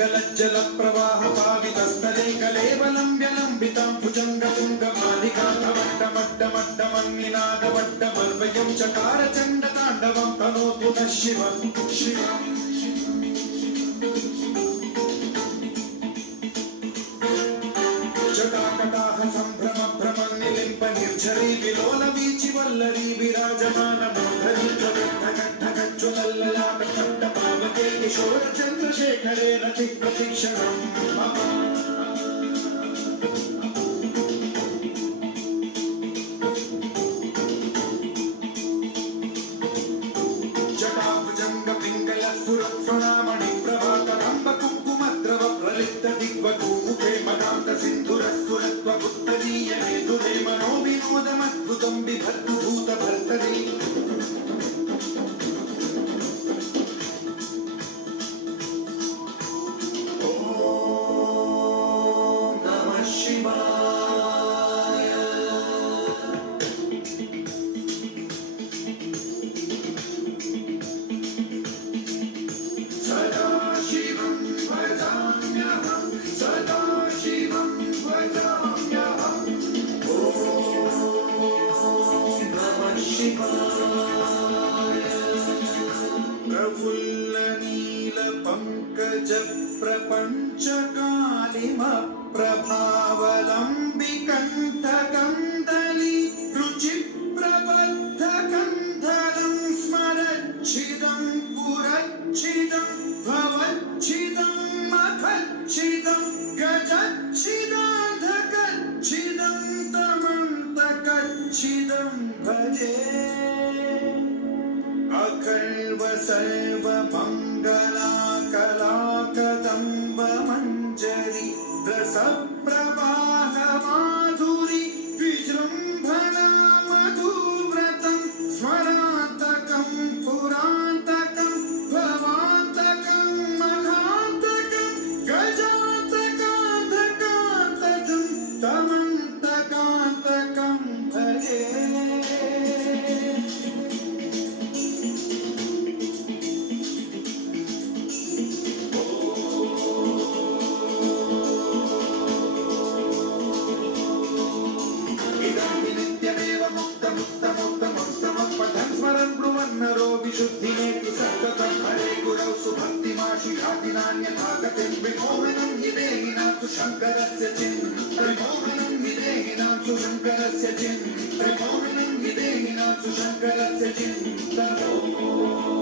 वेगलज्जल प्रवाह पावितस्तरे कलेवलं व्यलम्बितां भुजङ्गतुङ्गमालिकाभवड्डमड्डमड्डमन्निनादवड्डमर्वयं चकार चण्डताण्डवं तनोतु नः शिवं शिवम् जटाकटाह सम्भ्रम भ्रमन्निलिम्ब निर्झरी विलोल वीचि वल्लरी विराजमान मोधरी प्रविद्धगड्ढगज्ज्वलल्ललाट पट्टपावके किशोर चन्द्रशेखरे रति प्रतीक्षणम् जटाभुजङ्ग पिङ्गल सुरत्वणामणि प्रभातरम्ब कुङ्कुमद्रव प्रलिप्त दिग्वधूमुखे मदान्त सिन्धुरस्फुरत्वगुत्तरीय मेधुरे मनो विनोदमद्भुतं बिभर्तु भूतभर्तरि ॐ नमः शिवाय सदाशिवं भजाम्यहं सदाशिवं भजाम्यहं ॐ नमः शिवाय प्रफुल्लनीलपङ्कजप्रपञ्चकालिमप्रभावलम्बिकण्ठकन्दली रुचिप्रबद्धकन्धरं स्मरच्छिदं पुरच्छिदं भवच्छिदं मखच्छिदं गजच्छिदान्धकच्छिदं तमन्तकच्छिदं भजे अखर्व सर्वमङ्गलाकलाकदम्ब मञ्जरी रसप्रवाह माधुरी विजृम्भणा मधुव्रतं स्मरान्तकं पुरान्तकं भवान्तकं मघान्तकं गजान्तकान्तकान्तकं तमन्तकान्तकं भजे नरो विशुद्धिमेति सततं हरे गुरौ सुभक्तिमाशिघातिनान्यथागतिं विमोहनं हि देहिनां तु शङ्करस्य चिन्त्रिमोहनं हि देहिनां तु शङ्करस्य चिन्त्रिमोहनं हि देहिनां तु शङ्करस्य चिन्तनम्